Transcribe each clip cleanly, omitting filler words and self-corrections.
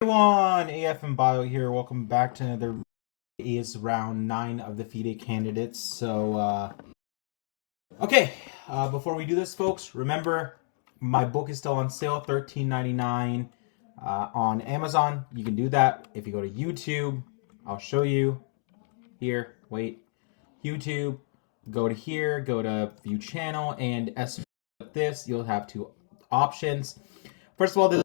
Everyone, AF and Bio here. Welcome back to another is round 9 of the FIDE candidates. Before we do this, folks, remember my book is still on sale, $13.99 on Amazon. You can do that if you go to YouTube. I'll show you here. Wait, YouTube. Go to here. Go to View Channel, and as with this, you'll have two options. First of all, there's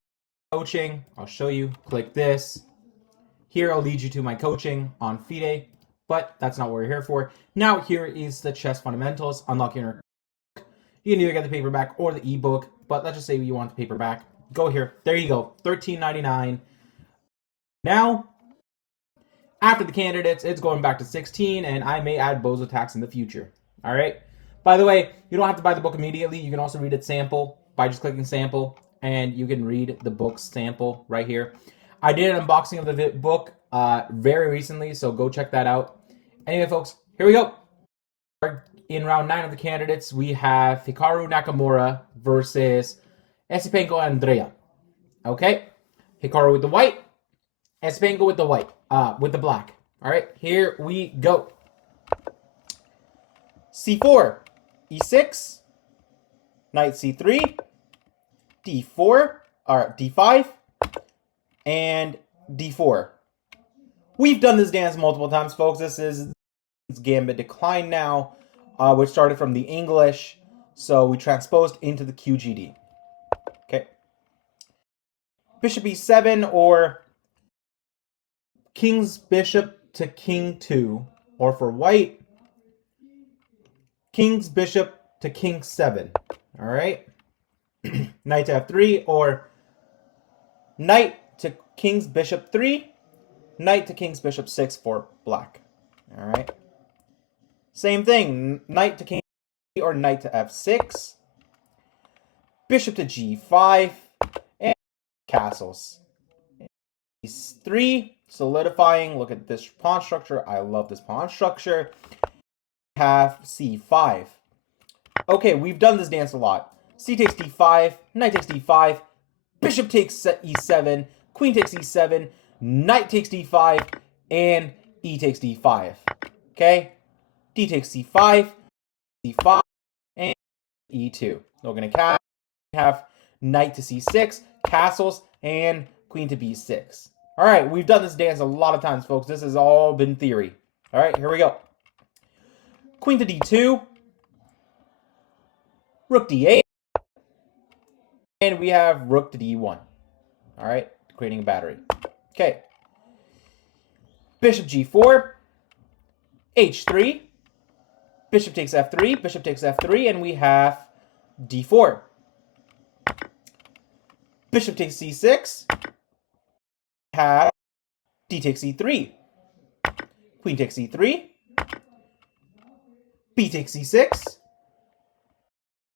coaching. I'll show you. Click this. Here I'll lead you to my coaching on FIDE, but that's not what we're here for. Now here is the chess fundamentals. Unlock your. You can either get the paperback or the ebook, but let's just say you want the paperback. Go here. There you go. $13.99. Now, after the candidates, it's going back to 16, and I may add bozo tax in the future. All right. By the way, you don't have to buy the book immediately. You can also read it sample by just clicking sample, and you can read the book sample right here. I did an unboxing of the book very recently, so go check that out. Anyway, folks, here we go. In round 9 of the candidates, we have Hikaru Nakamura versus Esipenko Andrea. Okay, Hikaru with the white, Esipenko with the white, with the black. All right, here we go. C4, E6, Knight C3, D4, or D5, and D4. We've done this dance multiple times, folks. This is Gambit Decline now, which started from the English, so we transposed into the QGD. Okay. Bishop E7, or King's Bishop to King 2, or for white, King's Bishop to King 7. All right. Knight to F3, or Knight to King's Bishop 3, Knight to King's Bishop 6 for black. All right. Same thing, Knight to King or Knight to F6, Bishop to G5, and castles. E3, solidifying. Look at this pawn structure. I love this pawn structure. Have C5. Okay, we've done this dance a lot. C takes D5, Knight takes D5, Bishop takes E7, Queen takes E7, Knight takes D5, and E takes D5. Okay? D takes C5, C5, and E2. We're going to have Knight to C6, castles, and Queen to B6. All right, we've done this dance a lot of times, folks. This has all been theory. All right, here we go. Queen to D2, Rook D8, and we have Rook to D1. All right, creating a battery. Okay. Bishop G4, H3, Bishop takes F3, Bishop takes F3, and we have D4. Bishop takes C6, have D takes E3, Queen takes E3, B takes C6,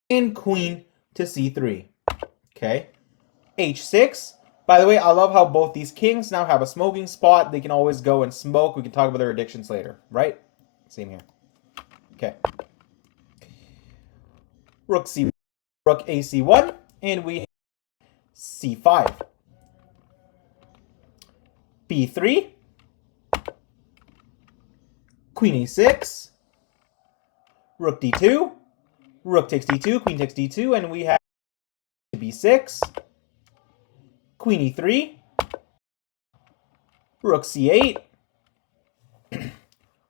and Queen to C3. Okay. H6. By the way, I love how both these kings now have a smoking spot. They can always go and smoke. We can talk about their addictions later, right? Same here. Okay. Rook AC1, and we have C5. B3. Queen A6. Rook D2. Rook takes D2, Queen takes D2, and we have B6. Queen E3. Rook C8.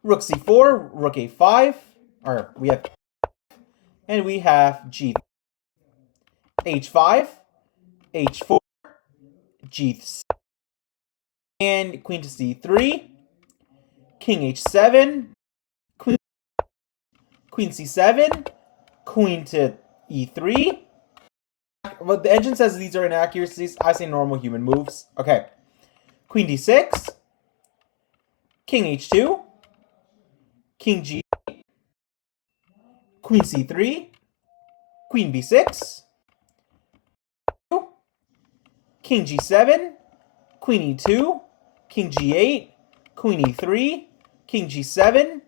Rook C4, Rook A5. Or we have, and we have G. H5, H4, G6, and Queen to C3. King H7. Queen C7. Queen to E3. Well, the engine says these are inaccuracies. I say normal human moves. Okay. Queen D6. King H2. King G. Queen C3. Queen B6. King G7. Queen E2. King G8. Queen E3. King G7.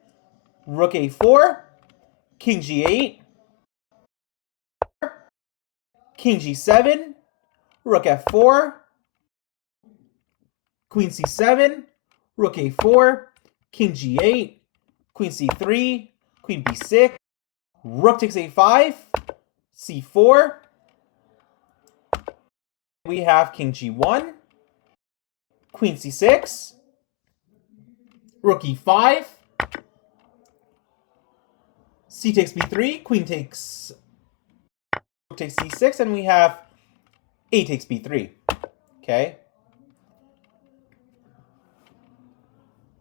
Rook A4. King G8. King G7, Rook F4, Queen c7, rook a4, king g8, queen c3, queen b6, rook takes a5, c4. We have king g1, queen c6, rook e5, c takes b3, queen takes, rook takes c6, and we have a takes b3. Okay.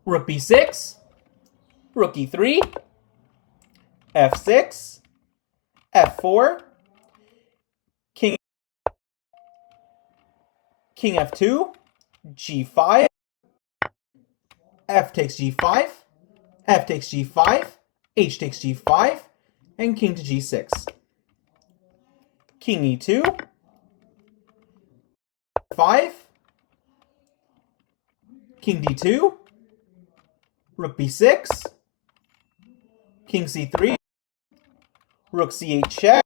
Rook b6, rook e3, f6, f4, king f2, g5, f takes g5, f takes g5, h takes g5, and king to g6. King e2, 5, king d2, rook b6, king c3, rook c8 check,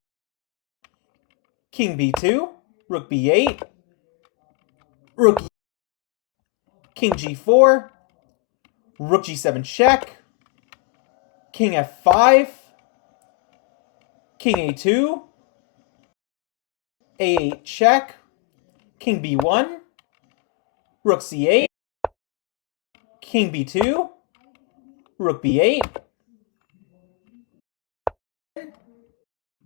king b2, rook b8, rook king g4, rook g7 check, king f5, king a2, a8 check, king b1, rook c8, king b2, rook b8,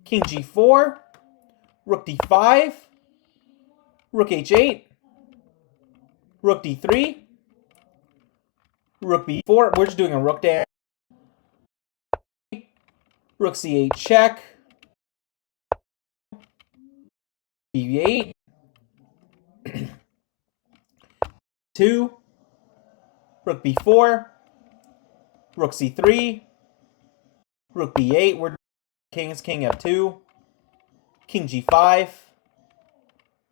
king g4, rook d5, rook h8, rook d3, rook b4. We're just doing a rook there. Rook c8 check, b8, 2, rook b4, rook c3, rook b8. We're king f2, king g5,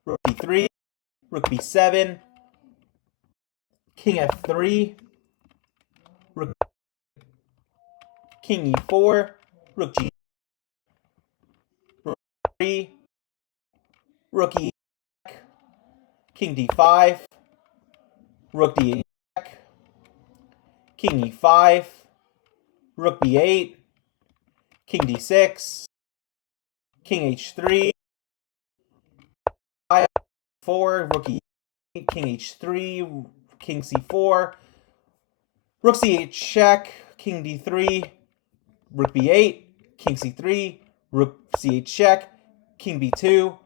rook b3, rook b7, king f3, rook king e4, rook g, rook 3, rook e, king d5, rook d8, king e5, rook b8, king d6, king h3, 4, rook e8, king h3, king c4, rook c8 check, king d3, rook b8, king c3, rook c8 check, king b2,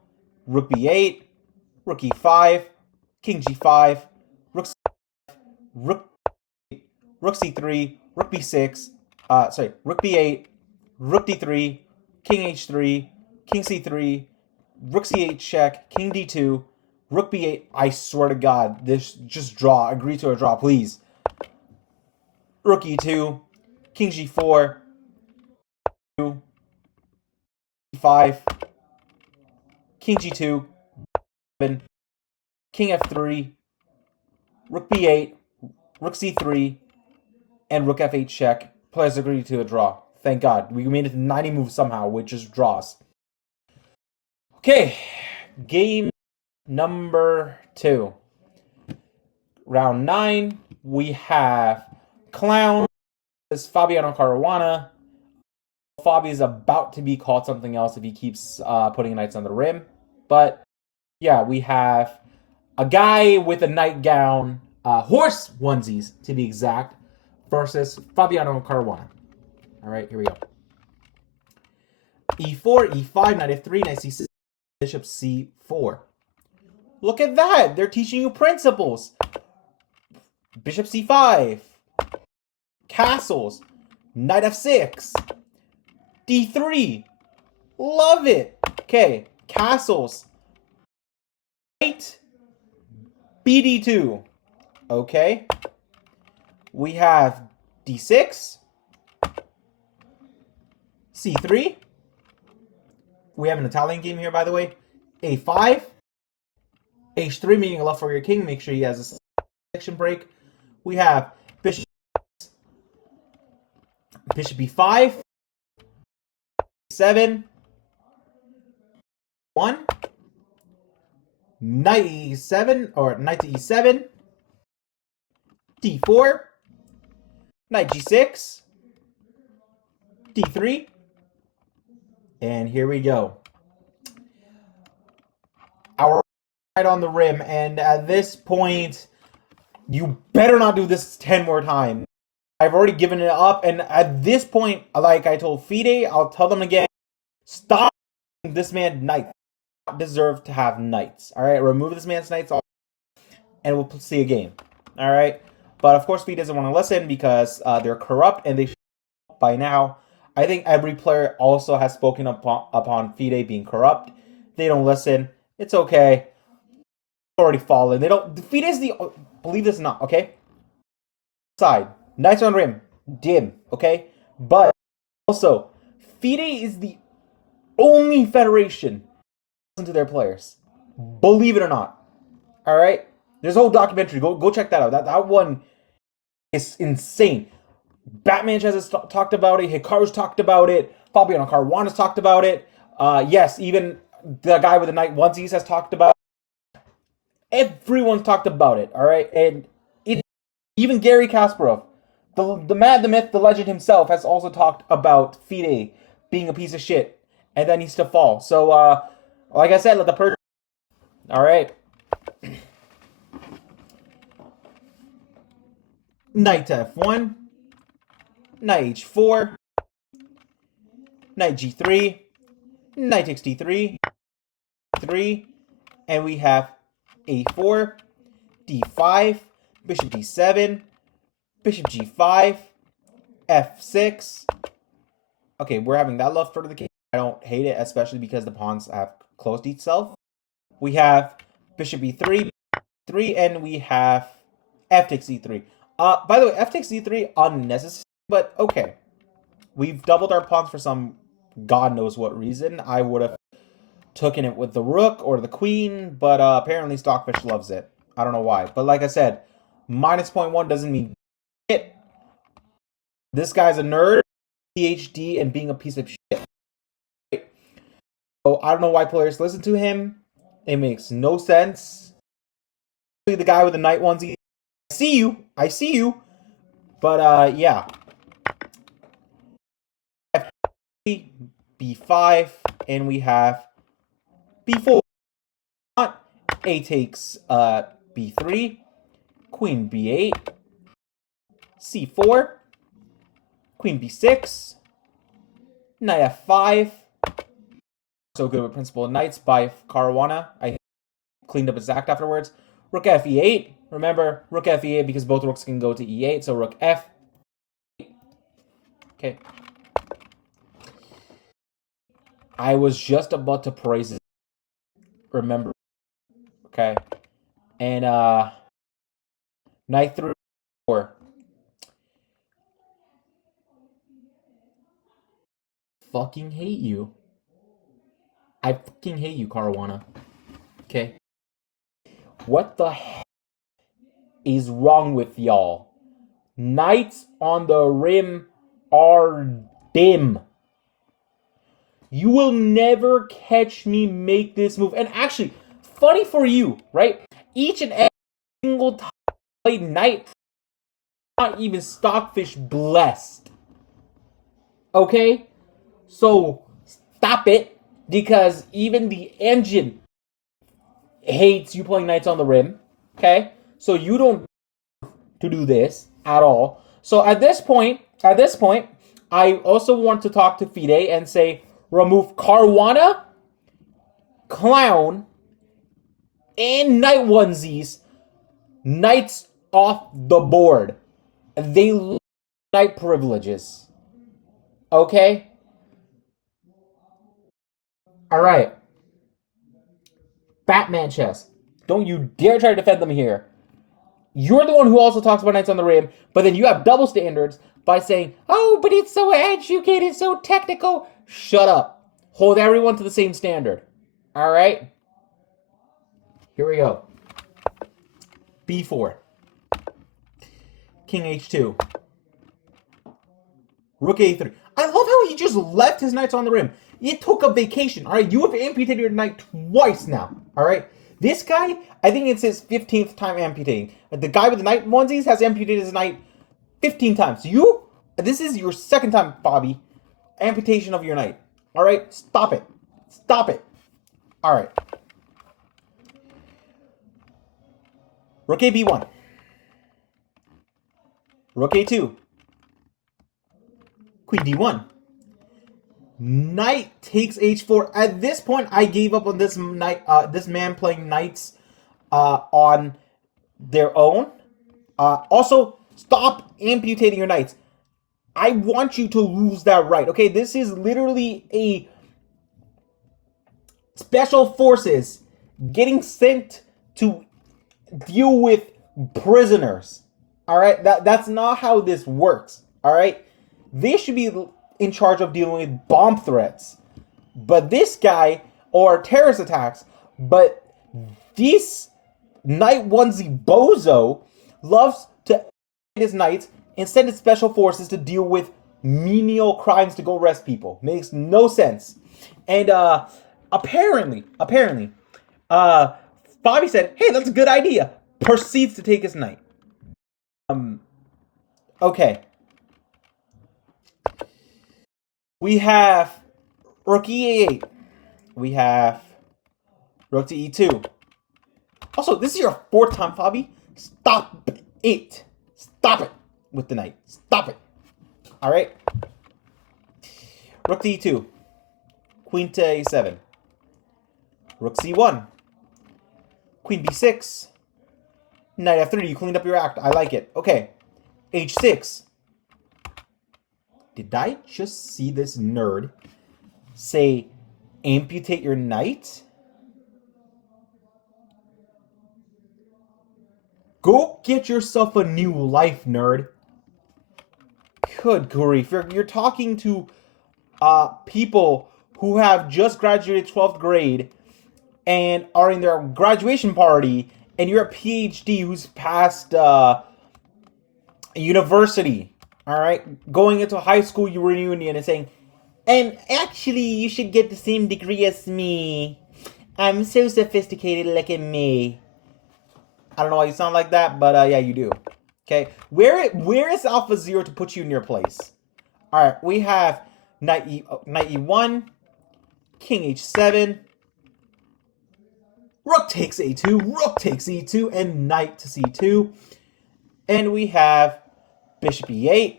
rook b8, rook e5, king g5, rook rook rook c3, rook b6, rook b8, rook d3, king h3, king c3, rook c8 check, king d2, rook b8. I swear to God, this just draw. Agree to a draw, please. Rook e2, king g4, e5, king g2, king f3, rook b8, rook c3, and rook f8 check. Players agree to a draw. Thank God. We made it to 90 moves somehow, which just draws. Okay, game number 2. Round 9, we have Clown versus Fabiano Caruana. Fabi is about to be called something else if he keeps putting knights on the rim. But yeah, we have a guy with a nightgown, horse onesies to be exact, versus Fabiano Caruana. All right, here we go. e4, e5, knight f3, knight c6, bishop c4. Look at that. They're teaching you principles. Bishop c5. Castles. Knight f6. d3. Love it. Okay, castles. Knight bd2. Okay. We have d6. c3. We have an Italian game here, by the way. a5. h3, meaning a love for your king. Make sure he has a section break. We have bishop e5, 7, 1, knight e7, or knight to e7, D4, knight G6, D3, and here we go. Our knight on the rim, and at this point, you better not do this 10 more times. I've already given it up, and at this point, like I told FIDE, I'll tell them again, stop this man knight. Deserve to have knights. All right, remove this man's knights, and we'll see a game. All right, but of course, FIDE doesn't want to listen because they're corrupt, and they should by now. I think every player also has spoken upon FIDE being corrupt. They don't listen. It's okay. Already fallen. They don't. FIDE is the. Believe this or not, okay? Side. Knights on rim. Dim, okay? But also, FIDE is the only federation to their players. Believe it or not. Alright? There's a whole documentary. Go check that out. That one is insane. Batman has talked about it. Hikaru's talked about it. Fabiano Caruana's talked about it. Yes, even the guy with the Knight onesies has talked about it. Everyone's talked about it, alright? And even Gary Kasparov, the man, the myth, the legend himself, has also talked about FIDE being a piece of shit. And that needs to fall. So, like I said, let the person... Alright. Knight to F1. Knight H4. Knight G3. Knight takes D3. 3. And we have A4. D5. Bishop D7. Bishop G5. F6. Okay, we're having that love for the king. I don't hate it, especially because the pawns have closed itself. We have Bishop E3, and we have F takes E3. By the way, F takes E3 unnecessary, but okay. We've doubled our pawns for some god knows what reason. I would have taken it with the rook or the queen, but apparently Stockfish loves it. I don't know why. But like I said, minus 0.1 doesn't mean shit. This guy's a nerd, PhD, and being a piece of shit. So I don't know why players listen to him. It makes no sense. The guy with the Knight onesie. I see you. But yeah. B5, and we have B4. A takes B3, Queen B8, C4, Queen B6, Knight F5. So good with Principal Knights by Caruana. I cleaned up his act afterwards. Rook F8. Remember, Rook F8 because both rooks can go to E8. So Rook F. Okay. I was just about to praise it. Remember. Okay. And Knight 3, 4. Fucking hate you. I fucking hate you, Caruana. Okay? What the heck is wrong with y'all? Knights on the rim are dim. You will never catch me make this move. And actually, funny for you, right? Each and every single time I play Knight, not even Stockfish blessed. Okay? So, stop it. Because even the engine hates you playing Knights on the rim. Okay? So you don't to do this at all. So at this point, I also want to talk to FIDE and say, remove Caruana, Clown, and Knight onesies. Knights off the board. They lose Knight privileges. Okay? Alright. Batman chess. Don't you dare try to defend them here. You're the one who also talks about Knights on the Rim, but then you have double standards by saying, oh, but it's so educated, so technical. Shut up. Hold everyone to the same standard. Alright? Here we go. B4. King H2. Rook A3. I love how he just left his Knights on the Rim. It took a vacation, alright? You have amputated your knight twice now, alright? This guy, I think it's his 15th time amputating. The guy with the knight onesies has amputated his knight 15 times. This is your second time, Bobby. Amputation of your knight. All right, stop it. Stop it. All right. Rook A B1. Rook A2. Queen D1. Knight takes H4. At this point, I gave up on this knight. This man playing knights on their own. Also, stop amputating your knights. I want you to lose that right. Okay, this is literally a special forces getting sent to deal with prisoners. All right, that's not how this works. All right, they should be in charge of dealing with bomb threats, but this guy, or terrorist attacks, but this knight onesie bozo loves to his knights and send his special forces to deal with menial crimes to go arrest people. Makes no sense. And apparently, Bobby said, "Hey, that's a good idea." Proceeds to take his knight. Okay. We have Rook E8. We have Rook to E2. Also, this is your fourth time, Fabi. Stop it. Stop it with the knight. Stop it. All right. Rook to E2. Queen to A7. Rook C1. Queen B6. Knight F3. You cleaned up your act. I like it. Okay. H6. Did I just see this nerd say, amputate your knight? Go get yourself a new life, nerd. Good grief. You're talking to people who have just graduated 12th grade and are in their graduation party, and you're a PhD who's passed university. All right, going into high school reunion and saying, and actually, you should get the same degree as me. I'm so sophisticated, look at me. I don't know why you sound like that, but yeah, you do. Okay, where is Alpha Zero to put you in your place? All right, we have knight E1, King H7, Rook takes A2, Rook takes E2, and Knight to C2, and we have Bishop E8,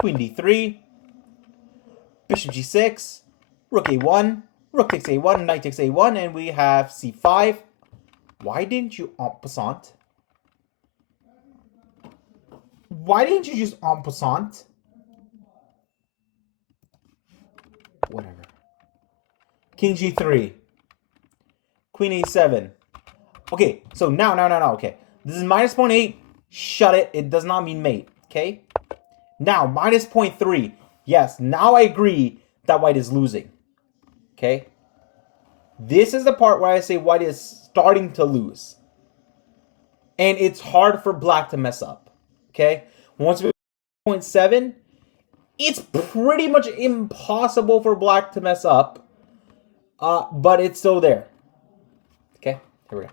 Queen D3, Bishop G6, Rook A1, Rook takes A1, Knight takes A1, and we have C5. Why didn't you en passant? Why didn't you just en passant? Whatever. King G3. Queen A7. Okay, so now, okay. This is minus 0.8. Shut it. It does not mean mate. Okay? Now, minus 0.3. Yes, now I agree that white is losing. Okay? This is the part where I say white is starting to lose. And it's hard for black to mess up. Okay? Once we 0.7, it's pretty much impossible for black to mess up. But it's still there. Okay? Here we go.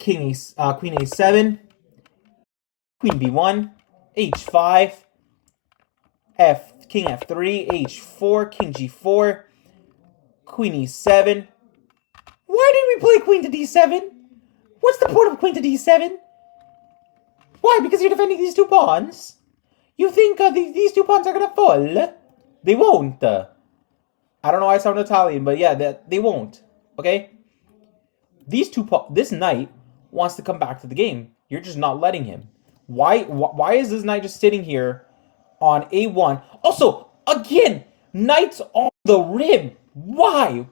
Queen A7, Queen B1, H5, King F3, H4, King G4, Queen E7. Why did we play Queen to D7? What's the point of Queen to D7? Why? Because you're defending these two pawns? You think these two pawns are gonna fall? They won't. I don't know why I sound Italian, but yeah, they won't. Okay? This knight wants to come back to the game. You're just not letting him. Why is this knight just sitting here on A1? Also, again, knight's on the rib. Why?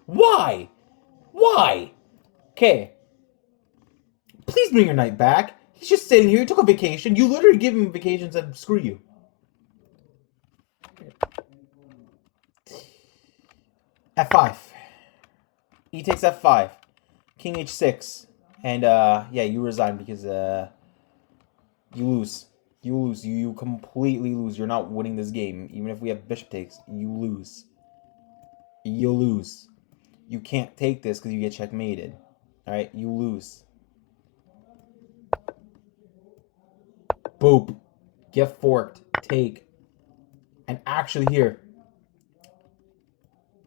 Okay. Please bring your knight back. He's just sitting here. He took a vacation. You literally give him vacations and screw you. F5. E takes F5. King H6. And, yeah, you resign because, you lose. You lose. You completely lose. You're not winning this game. Even if we have bishop takes, you lose. You lose. You can't take this because you get checkmated. All right, you lose. Boop. Get forked. Take. And actually here,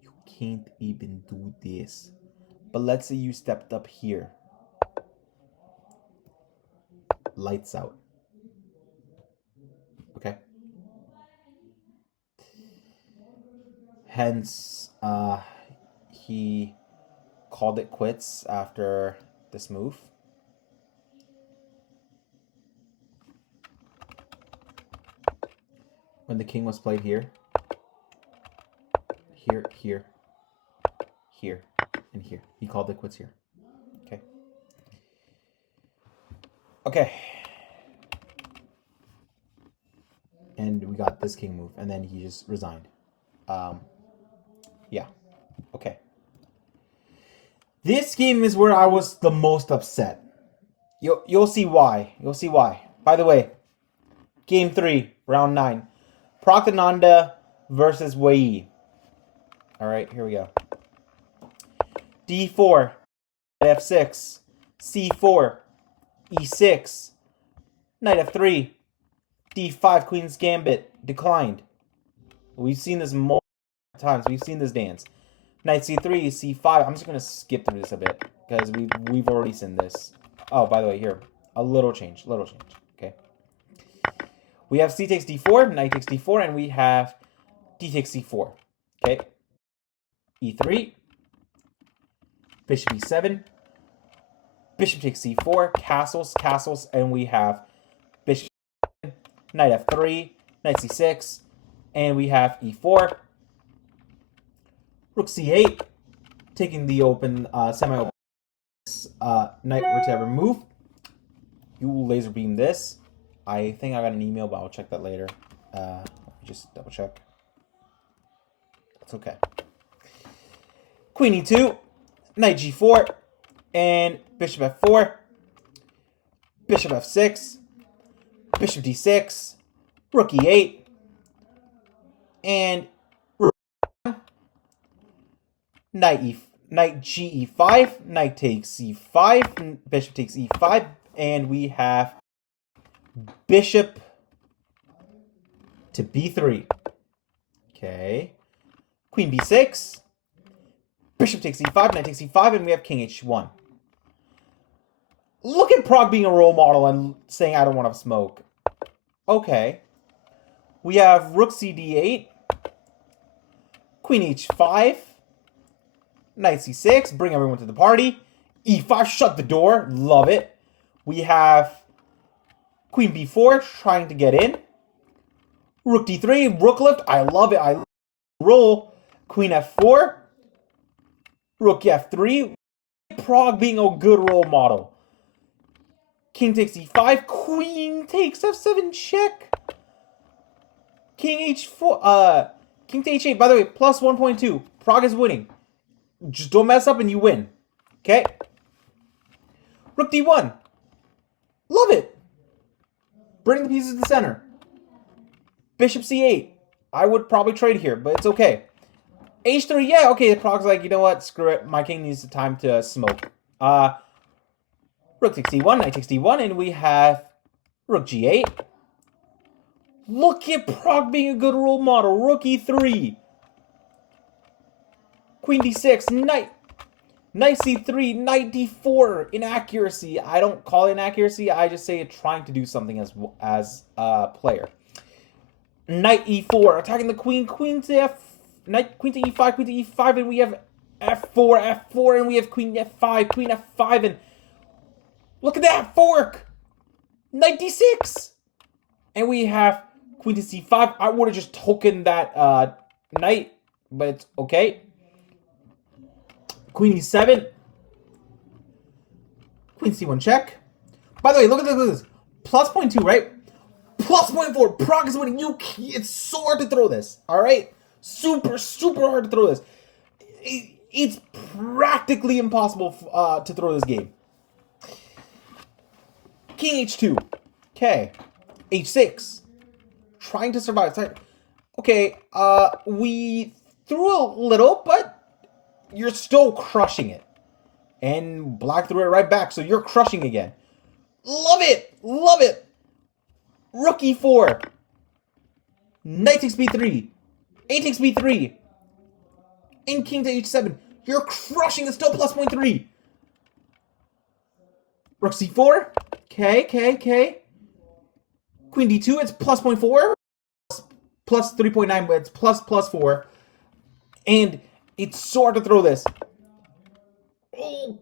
you can't even do this. But let's say you stepped up here. Lights out. Okay. Hence, he called it quits after this move. When the king was played here, here, and here. He called it quits here. Okay. Okay. And we got this king move, and then he just resigned. Yeah. Okay. This game is where I was the most upset. You'll see why. You'll see why. By the way, Game 3, Round 9. Praktananda versus Wei. Alright, here we go. D4, F6, C4, E6, Knight F3, D5, Queen's Gambit, declined. We've seen this multiple times. We've seen this dance. Knight C3, C5. I'm just going to skip through this a bit because we've already seen this. Oh, by the way, here. A little change. Okay. We have C takes D4, Knight takes D4, and we have D takes C4. Okay. E3. Bishop E7. Bishop takes C4. Castles, and we have Bishop Knight F3, Knight C6, and we have E4. Rook C8, taking the open, semi-open knight whichever move. You laser beam this. I think I got an email, but I'll check that later. Let me just double check. That's okay. Queen E2, Knight G4, and Bishop F4, Bishop F6, Bishop D6, Rook E8, and Knight G5, Knight takes C5, Bishop takes E5, and we have Bishop to B3. Okay. Queen B6, Bishop takes E5, Knight takes E5, and we have King H1. Look at Prague being a role model and saying I don't want to smoke. Okay. We have Rook CD8, Queen H5, Knight C6, bring everyone to the party. E5, shut the door, love it. We have Queen B4 trying to get in. Rook D3, Rook lift, I love it, I love it. Roll. Queen F4, Rook F3. Prague being a good role model. King takes E5, Queen takes F7 check. King H4, King to H8, by the way, plus 1.2. Prague is winning. Just don't mess up and you win. Okay? Rook D1. Love it. Bring the pieces to the center. Bishop C8. I would probably trade here, but it's okay. H3, yeah, okay. Prague's like, you know what? Screw it. My king needs the time to smoke. Rook takes D1, Knight takes D1, and we have Rook G8. Look at Prague being a good role model. Rook E3. Queen D6, Knight C3, Knight D4, inaccuracy. I don't call it inaccuracy, I just say it trying to do something as a player. Knight E4, attacking the queen, Queen to E5, Queen to E5, and we have F4, and we have Queen F5, and look at that fork! Knight D6! And we have Queen to C5. I would have just token that knight, but it's okay. Queen E7. Queen C1 check. By the way, look at this. Plus 0.2, right? Plus 0.4. Prague is winning. It's so hard to throw this. Alright? Super hard to throw this. It's practically impossible to throw this game. King H2. Okay. H6. Trying to survive. Okay. We threw a little, but You're still crushing it. And black threw it right back, so you're crushing again. Love it! Love it! Rook e4. Knight takes b3. A takes b3. And king to h7. You're crushing. It's still plus 0.3. Rook c4. Okay. Queen d2. It's plus 0.4. Plus 3.9, but it's plus 4. And it's so hard to throw this. Okay.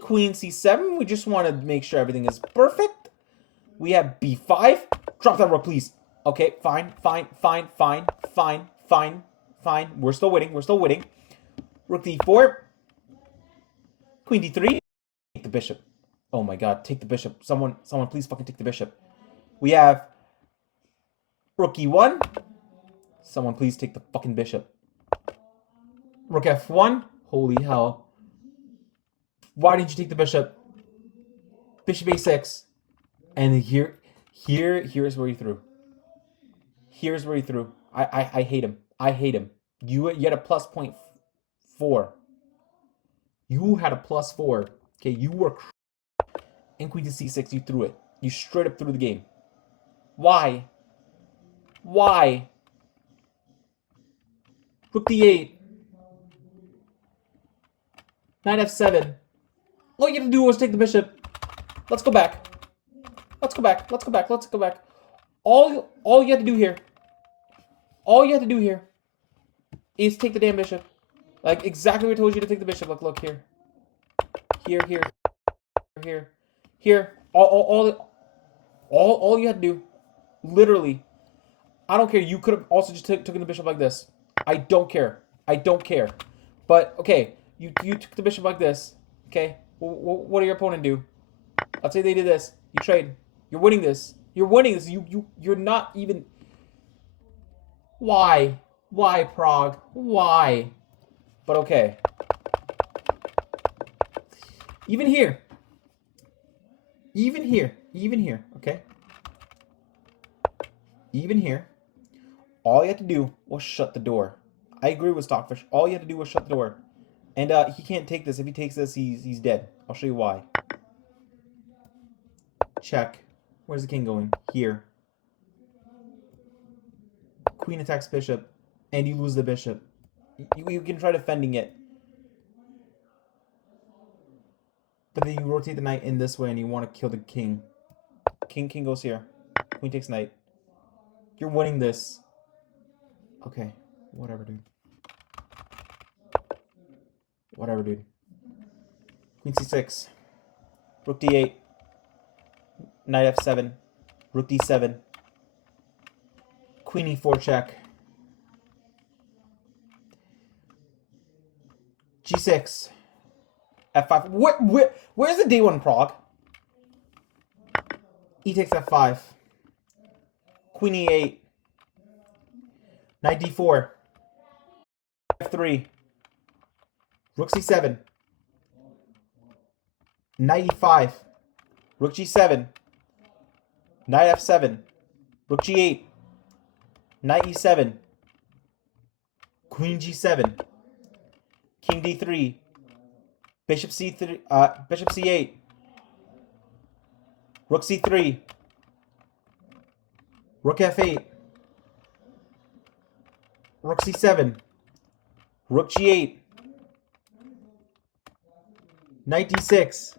Queen c7. We just want to make sure everything is perfect. We have b5. Drop that rook, please. Okay, fine. We're still winning. Rook d4. Queen d3. Take the bishop. Oh my god, take the bishop. Someone please fucking take the bishop. We have rook e1. Someone please take the fucking bishop. Rook f1. Holy hell. Why didn't you take the bishop? Bishop a6. And here's where he threw. Here's where he threw. I hate him. I hate him. You had a plus 0.4. You had a plus 4. Okay, you were... And queen to c6, you threw it. You straight up threw the game. Why? Why? Rook d8. Knight f7. All you had to do was take the bishop. Let's go back. Let's go back. All you have to do here. All you have to do here is take the damn bishop. Like exactly what I told you to take the bishop. Look here. Here. All you had to do. Literally. I don't care. You could have also just taken the bishop like this. I don't care. But okay, you took the bishop like this. Okay. What did your opponent do? Let's say they did this. You trade. You're winning this. You're not even... Why? Why, Prague? Why? But okay. Even here, okay? Even here, all you have to do was shut the door. I agree with Stockfish. All you have to do was shut the door. And he can't take this. If he takes this, he's dead. I'll show you why. Check. Where's the king going? Here. Queen attacks bishop, and you lose the bishop. You can try defending it. But then you rotate the knight in this way, and you want to kill the king. King goes here. Queen takes knight. You're winning this. Okay. Whatever, dude. Queen c6. Rook d8. Knight f7. Rook d7. Queen e4 check. g6. f5. Where's the day one, Prague? E takes f5. Queen e8. Knight d4. f3. Rook c7. Knight e5. Rook g7. Knight f7. Rook g8. Knight e7. Queen g7. King d3. Bishop c3. Bishop c8. Rook c3. Rook f8. Rook c7. Rook g8. Knight d6.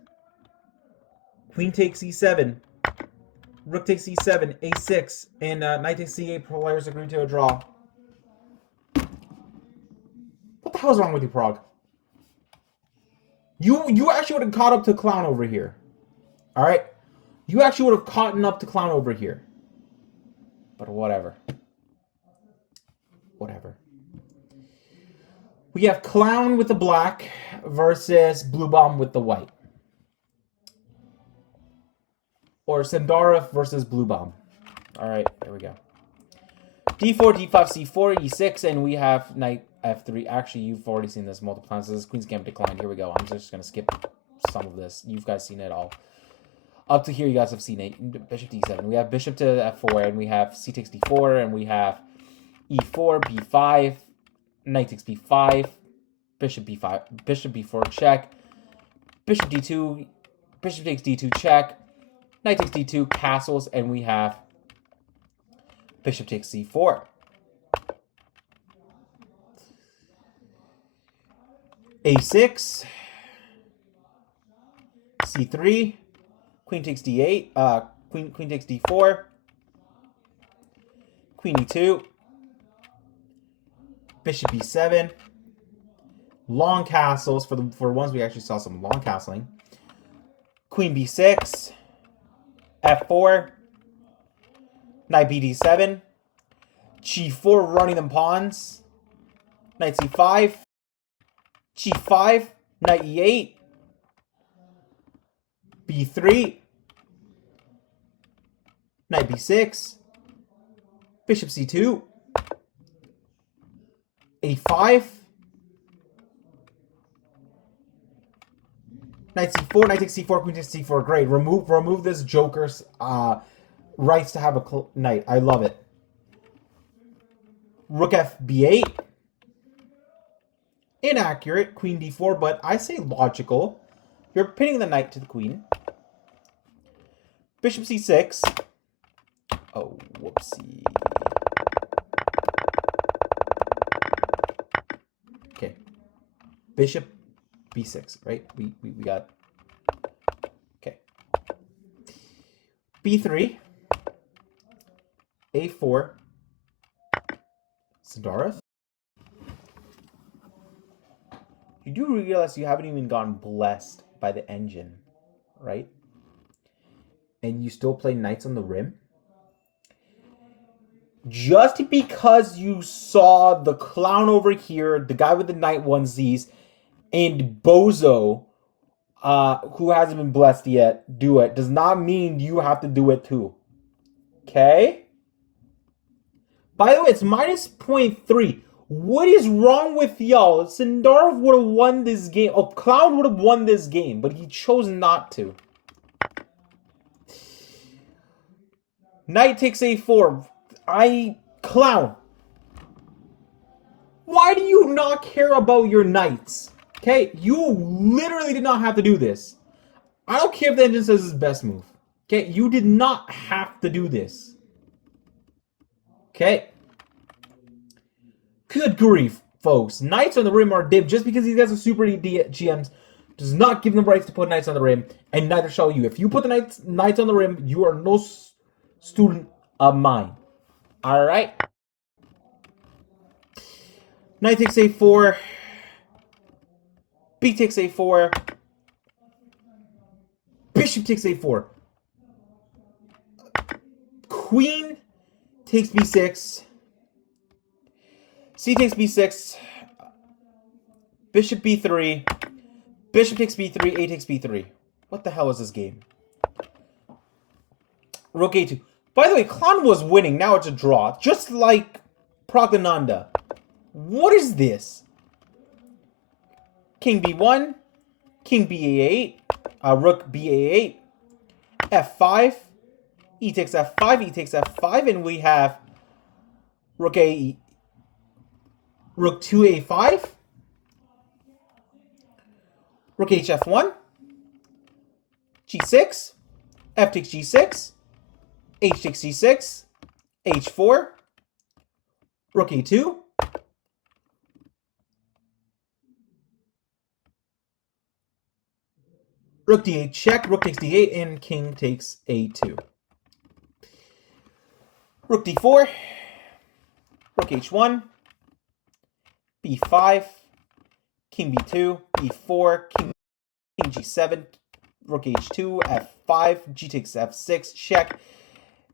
Queen takes e7. Rook takes e7, a6, and knight takes c8. Players agree to a draw. What the hell is wrong with you, Prague? You actually would have caught up to Clown over here. All right? You actually would have caught up to Clown over here. But whatever. We have Clown with the black versus Bluebaum with the white. Or Sindarov versus Bluebaum. All right, there we go. d4, d5, c4, e6, and we have knight f3. Actually, you've already seen this multiple times. This is Queen's Gambit declined. Here we go. I'm just going to skip some of this. You guys seen it all. Up to here, you guys have seen it. Bishop d7. We have bishop to f4, and we have c takes d4, and we have e4, b5, Knight takes b5, bishop b5, bishop b4 check, bishop d2, bishop takes d2 check, knight takes d2, castles, and we have bishop takes c4. a6, c3, queen takes d8, queen takes d4, queen e2, bishop b7, long castles for ones we actually saw some long castling. Queen b6, f4, knight bd7, g4 running them pawns, knight c5, g5, knight e8, b3, knight b6, bishop c2, a5, knight c4, knight takes c4, queen takes c4. Great. Remove this joker's rights to have a knight. I love it. Rook f b8. Inaccurate. Queen d4, but I say logical. You're pinning the knight to the queen. Bishop c6. Oh, whoopsie. Okay. Bishop b6, right? We got... Okay. b3. a4. Sindarov. You do realize you haven't even gotten blessed by the engine, right? And you still play knights on the rim? Just because you saw the clown over here, the guy with the knight onesies, and Bozo, who hasn't been blessed yet, do it, does not mean you have to do it too. Okay? By the way, it's minus 0.3. What is wrong with y'all? Sindarov would have won this game. Oh, Clown would have won this game, but he chose not to. Knight takes a4. Clown. Why do you not care about your knights? Okay, you literally did not have to do this. I don't care if the engine says it's best move. Okay, you did not have to do this. Okay. Good grief, folks. Knights on the rim are div. Just because these guys are super GMs does not give them rights to put knights on the rim, and neither shall you. If you put the knights on the rim, you are no student of mine. All right. Knight takes a4. B takes a4. Bishop takes a4. Queen takes b6. C takes b6. Bishop b3. Bishop takes b3. A takes b3. What the hell is this game? Rook a2. By the way, Clown was winning. Now it's a draw. Just like Pragnananda. What is this? King b1. King ba8. Rook ba8. f5. E takes f5. E takes f5. And we have Rook a. Rook 2a5. Rook hf1. g6. F takes g6. H takes c6. h4. Rook a2. Rook d8 check. Rook takes d8. And king takes a2. Rook d4. Rook h1. b5, king b2, b4, king g7, rook h2, f5, g takes f6, check,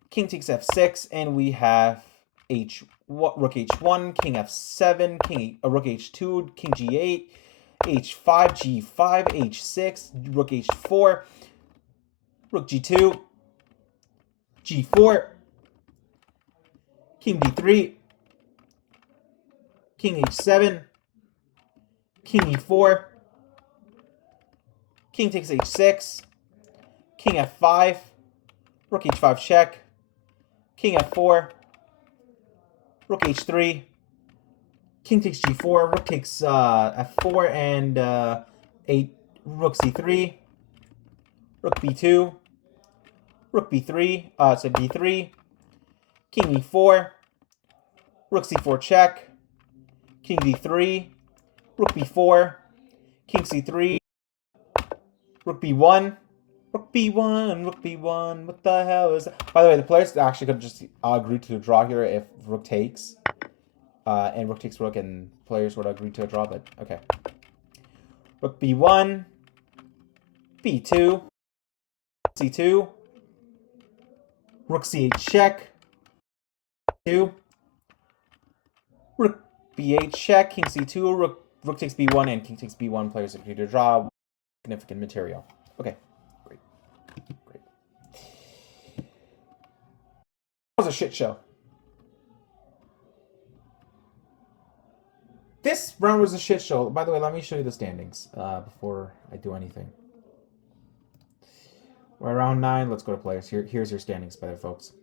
king takes f6, and we have rook h1, king f7, rook h2, king g8, h5, g5, h6, rook h4, rook g2, g4, king d3, king h7, king e4, king takes h6, king f5, rook h5 check, king f4, rook h3, King takes g4, rook takes f4 and 8, rook c3, rook b2, rook b3, so d3, king e4, rook c4 check, king d3, rook b4, king c3, rook b1, rook b1, rook b1, what the hell is that? By the way, the players actually could just agree to a draw here if rook takes. And rook takes rook, and players would agree to a draw, but okay. Rook b1, b2, c2, rook c8 check, 2, rook b8 check, king c2, rook takes b1, and king takes b1, players agree to draw. Significant material. Okay, great. Great. That was a shit show. This round was a shit show. By the way, let me show you the standings before I do anything. We're around 9. Let's go to players. Here's your standings, by the way, folks.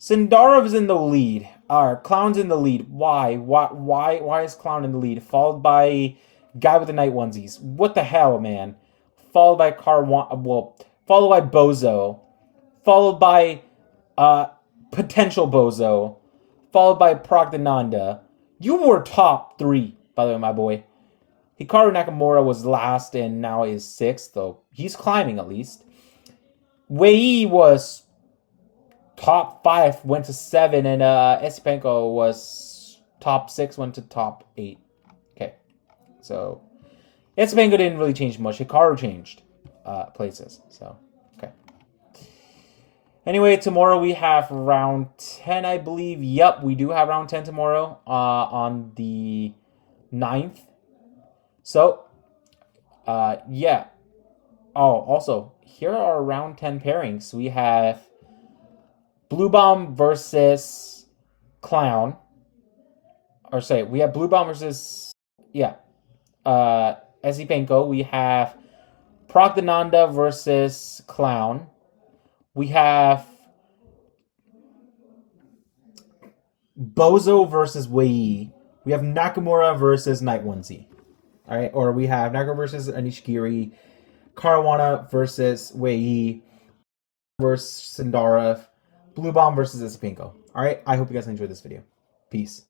Sindarov is in the lead. Clown's in the lead. Why? Why is Clown in the lead? Followed by guy with the night onesies. What the hell, man? Followed by followed by Bozo. Followed by potential Bozo. Followed by Pragdananda. You were top 3, by the way, my boy. Hikaru Nakamura was last and now is 6th, though he's climbing at least. Wei was top 5, went to 7, and Esipenko was top 6, went to top 8. Okay, so Esipenko didn't really change much. Hikaru changed places, so okay. Anyway, tomorrow we have round 10, I believe. Yep, we do have round 10 tomorrow on the 9th. So, yeah. Oh, also, here are round 10 pairings. We have Bluebaum versus Clown. Or say, we have Bluebaum versus, yeah, Esipenko. We have Pragdananda versus Clown. We have Bozo versus Wei. We have Nakamura versus Night Onesie. All right, or we have Nakamura versus Anish Giri, Caruana versus Wei versus Sindarov, Bluebaum versus Esipenko. All right, I hope you guys enjoyed this video. Peace.